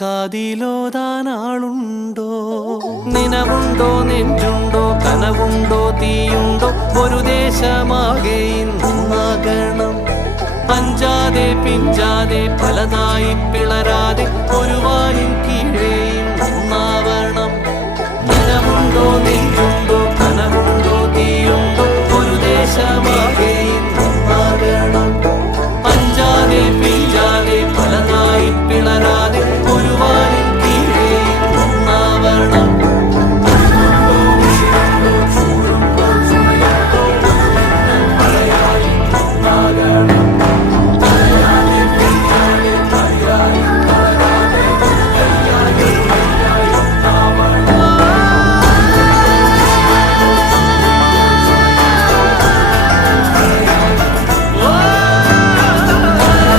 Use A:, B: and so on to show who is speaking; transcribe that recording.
A: കാതിലോതാനാളുണ്ടോ നിനവുണ്ടോ നെഞ്ചുണ്ടോ കനവുണ്ടോ തീയുണ്ടോ? ഒരു ദേശമാകെ ഇന്നാകണം അഞ്ചാതെ പിഞ്ചാതെ പലതായി പിളരാതെ ഒരു വായും കീഴേ ഒന്നാവണം നിനവുണ്ടോ നെഞ്ചുണ്ടോ കനവുണ്ടോ തീയുണ്ടോ? ഒരു ദേശമാകെ